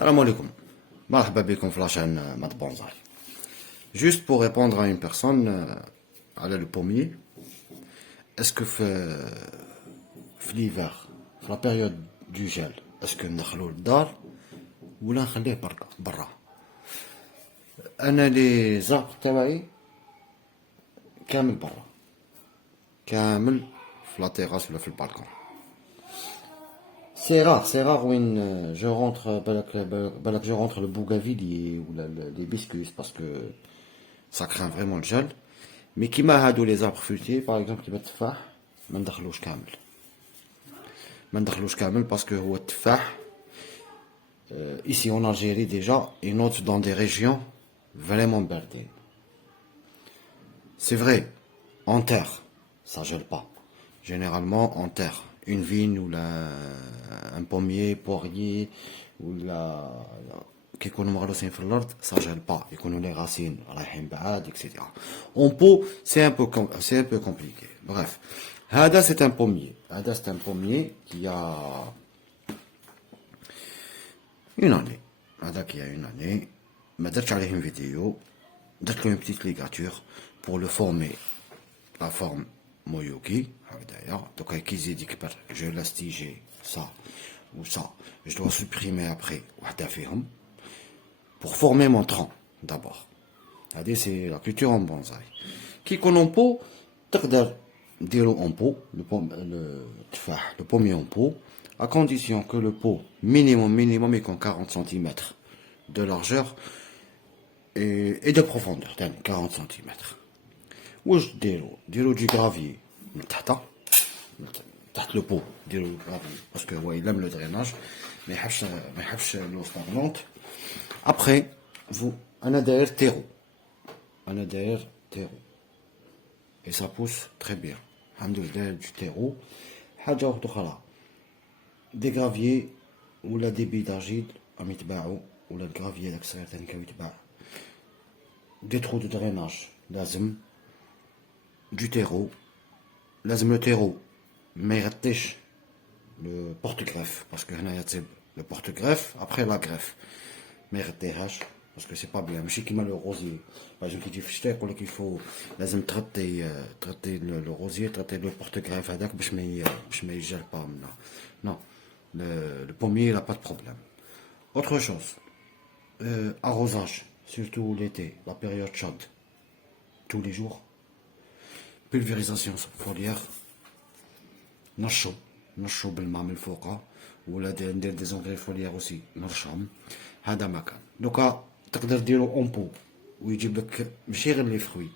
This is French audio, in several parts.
Salam alaikum. Marhaba bikoum في la chaîne Mat Bonsaï. Juste pour répondre à une personne, à le pommier, est-ce que l'hiver, la période du gel, est-ce que نخلو للدار ولا نخليه برا؟ انا لي زعق تاعي كامل برا، كامل في لا تيراس ولا في البالكون. C'est rare où je rentre, balak je rentre le bougavillier ou les biscuits parce que ça craint vraiment le gel. Mais qui m'a hadou les arbres fruitiers, par exemple, qui va te faire, mandachlouch kamel. Mandachlouch kamel parce que ou ici en Algérie déjà, et note dans des régions vraiment bardées. C'est vrai, en terre, ça gèle pas. Généralement en terre. Une vigne ou un pommier, poirier ou qui ça gèle pas. Et qu'on les racines, etc. En pot, c'est un peu compliqué. Bref. Hada, c'est un pommier. Hada, c'est un pommier qui a une année. Hada qui a une année. Mais j'ai fait une vidéo. J'ai fait une petite ligature pour le former. La forme Moyoki, d'ailleurs, donc avec je laisse tiger ça ou ça, je dois supprimer après pour former mon tronc d'abord. C'est la culture en bonsaï. Qui qu'on en pot, dire en pot, le pommier en pot, à condition que le pot minimum est qu'en 40 cm de largeur et de profondeur, 40 cm. واش ديرو du gravier من تحت le pot ديرو gravier parce que ouais il aime le drainage ما يحبش l'eau stagnante. Après vous انا داير terreau et ça pousse très bien alhamdoulilah du terreau. حاجه واحده اخرى des graviers ولا des billes d'argile راهم يتباعوا ولا الجرافيي داك الصغير ثاني كاو يتباع. des trous de drainage لازم du terreau, لازم le terreau ما يغطيش le porte-greffe parce que هنايا تصيب le porte-greffe après la greffe ما يغطيهاش parce que c'est pas bien ماشي كيما le rosier. par exemple كي تجي في الشتاء يقول لك il faut لازم تغطي le rosier تغطي le porte-greffe هذاك باش ما يجل pas منها. non le pommier il a pas de problème. Autre chose, arrosage surtout l'été, la période chaude, tous les jours. Pulvérisation foliaire, نشو بالماء من الفوقة ولا ندير دي زونغري فوليير اوسي نرشهم. هذا مكان دوكا تقدر ديرو اون بو ويجيب لك ماشي غير لي فروي.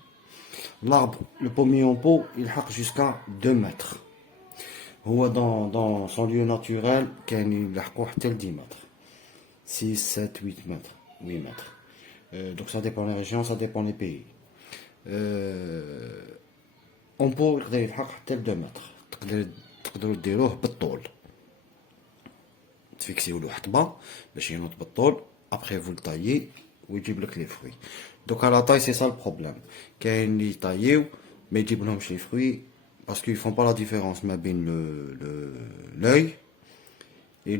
l'arbre le pommier en pot يلحق jusqu'à 2 mètres. هو dans son lieu naturel كاين يلحقو حتى ل 10 mètres, 6 7 8 mètres, 8 mètres. donc ça dépend des régions, ça dépend des pays. On peut يقدر يلحق حتى ل 2 متر. تقدروا ديروه بالطول, تفيكسيو له حطبه باش ينوض بالطول. ابخي فو طايي ويجيب لك لي فروي. دوكا لا طاي سي سا البروبليم. كاين لي طاييو ما يجيب لهمش لي فروي باسكو يفون با لا ديفيرونس ما بين l'œil et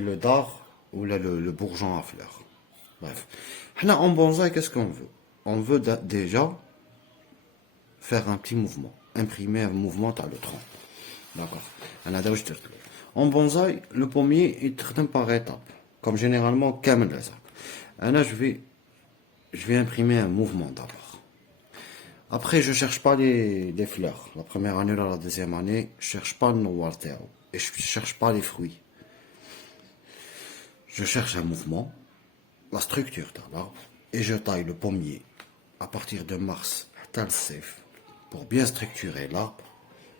le dard ou le bourgeon à fleurs. Bref, حنا en bonsaï qu'est-ce qu'on veut? On veut déjà faire un petit mouvement, imprimer un mouvement à le tronc. D'accord. En bonsaï, le pommier il traite par étapes, comme généralement kamel les arbres. Je vais imprimer un mouvement d'abord. Après, je cherche pas les fleurs. La première année, la deuxième année, je cherche pas le noir et je cherche pas les fruits. Je cherche un mouvement, la structure de l'arbre, et je taille le pommier à partir de mars à le pour bien structurer l'arbre.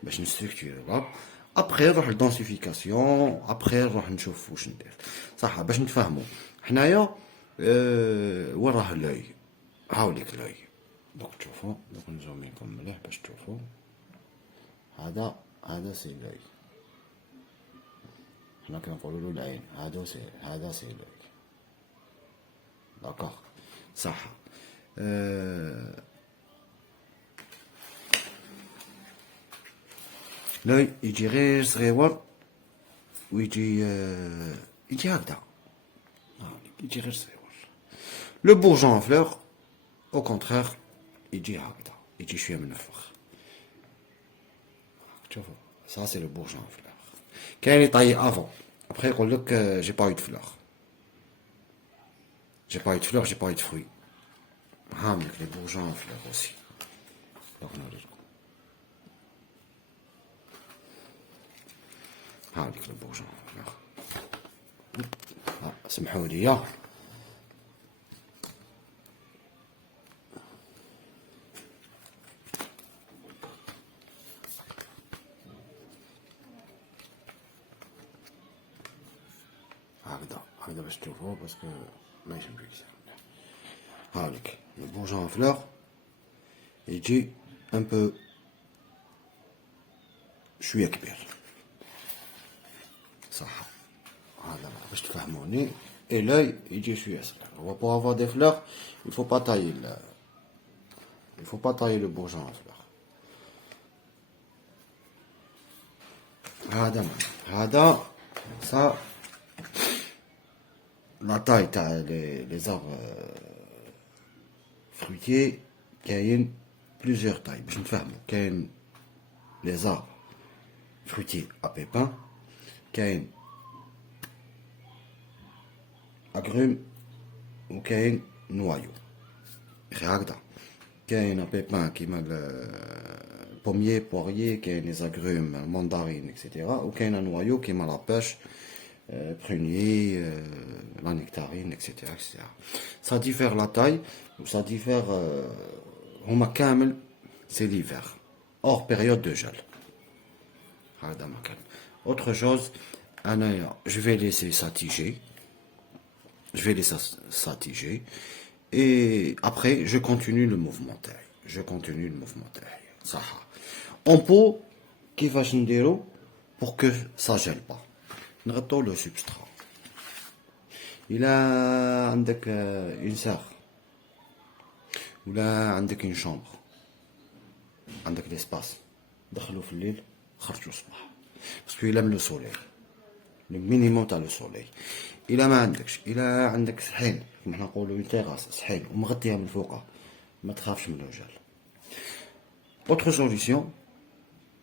باش نستركتوري l'arbre. après نروح للدنسيفيكاسيون. après نروح نشوف واش ندير صح باش نتفاهموا حنايا. وين راه لوي؟ هاوليك لوي. دوك تشوفوا دوك نزومي لكم مليح باش تشوفوا. هذا سي لوي. حنا كنقولوا له العين. هذا سي لوي. داكوغ صح. l'œil يجي غير صغيور ويجي هكذا Le bourgeon en fleurs, au contraire, il dit هكذا, يجي شوية منفخ. Ça c'est le bourgeon en fleurs. كاين اللي طايي avant. Après يقول لك j'ai pas eu de fleurs. J'ai pas eu de fleurs, j'ai pas eu de fruits. Les bourgeons en fleurs aussi. هاوليك البورجون en fleurs. سمحوا لي. هكذا باش تشوفوه باسكو ما يجمش. هاوليك البورجون en fleurs يجي un peu شوية كبير صح. هذا باش تفهموني. Et l'œil يجي شوية صغير. Pour avoir des fleurs, il faut pas tailler le bourgeon en fleurs. هذا ça la taille les arbres fruitiers كاين plusieurs tailles باش نفهموا. كاين les arbres fruitiers à pépins, كاين agrumes ou كاين noyaux. هكذا كاين pépins كيما pommier, poirier, كاين les agrumes, mandarines, etc. ou كاين un noyau كيما la pêche, prunier, la nectarine, etc., etc. Ça diffère la taille, ça diffère. هما كامل c'est l'hiver, hors période de gel. Autre chose, je vais laisser ça tiger. Et après je continue le mouvement تاعي. صح. En pot, كيفاش نديرو pour que ça gèle pas. نغطو le substrat. إلا عندك une serre ولا عندك une chambre, عندك l'espace, دخلو في الليل خرجوا الصباح باسكو يلام لو سوليل. le minimum تاع لو سوليل. إلا ما عندكش، إلا عندك صحين كيما حنا نقولو اون تيراس صحين ومغطيها من فوقها، ما تخافش من لو جال. autre solution,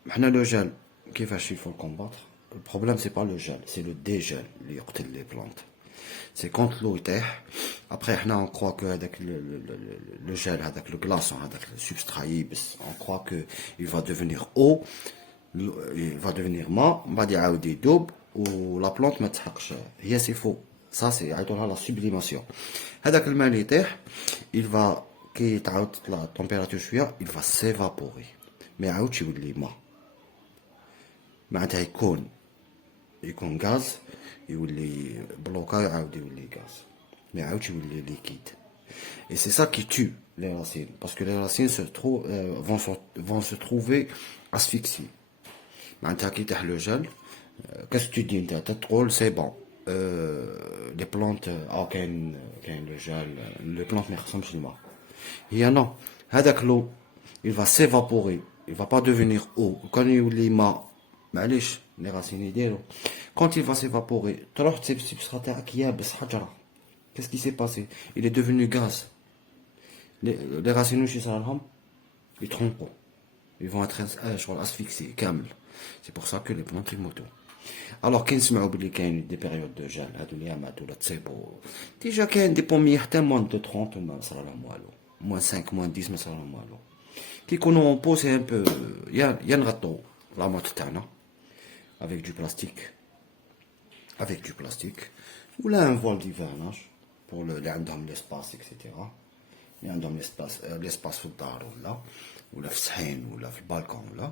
حنا لو جال كيفاش il faut le combattre. Le problème c'est pas le gel, c'est le dégel اللي يقتل les plantes. C'est quand l'eau يطيح. Après حنا on croit que هذاك le gel هذاك le glaçon هذاك le substrat يبس, on croit que il va devenir eau, il va devenir ماء, من بعد يعاود يذوب و la plante ما تحقش. هي c'est faux. Ça c'est يعيطولها la sublimation. هذاك الماء اللي يطيح il va كي تعاود تطلع température شويه il va s'évaporer, ما يعاودش يولي ماء. معناتها يكون غاز, يولي بلوكا يعاود يولي غاز, ما يعاودش يولي ليكيد. Et c'est ça qui tue les racines, parce que les racines vont se trouver asphyxiées. معناتها كي يطيح لو جل, qu'est-ce que tu dis انت تقول c'est bon, les plantes كاين لو جل, les plantes ما يخصهمش الماء. هي non, هذاك l'eau il va s'évaporer, il va pas devenir eau. quand يولي ماء معليش les racines يديروا, quand il va s'évaporer تروح تسيب السبسترات تاعك يابس حجره. qu'est-ce qui s'est passé, il est devenu gaz. les racines واش يصرالهم يتخنقوا, ils vont être asphyxiés كامل. c'est pour ça que les plantes يموتوا. alors كي نسمعوا بلي كاين دي بيريود دو جال هادو اليامات ولا تصيبوا ديجا كاين دي بومي حتى موان دو 30 وما صرالهم والو, موان 5 موان 10 ما صرالهم والو. كي يكونوا اون بو سي ان بو يا نغطوا لا موت تاعنا avec du plastique ou là un voile d'hivernage pour اللي عندهم l'espace, etc. اللي عندهم l'espace في الدار ولا في الصحين ولا في البالكون ولا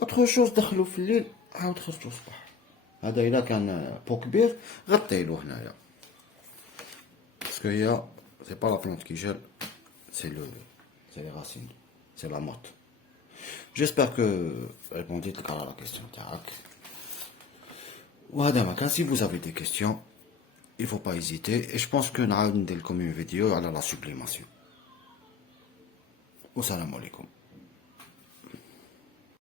autre chose. دخلوا في الليل عاود خرجوا الصباح. هذا الا كان بو كبير غطيلو هنايا, باسكو هي سي با لا بلانت كي جيل, c'est les racines, c'est la motte. j'espère que répondit لك على la question تاعك. وهذا ما كان. si vous avez des questions il faut pas hésiter, et je pense que نعاود ندير لكم une vidéo على la sublimation. والسلام عليكم.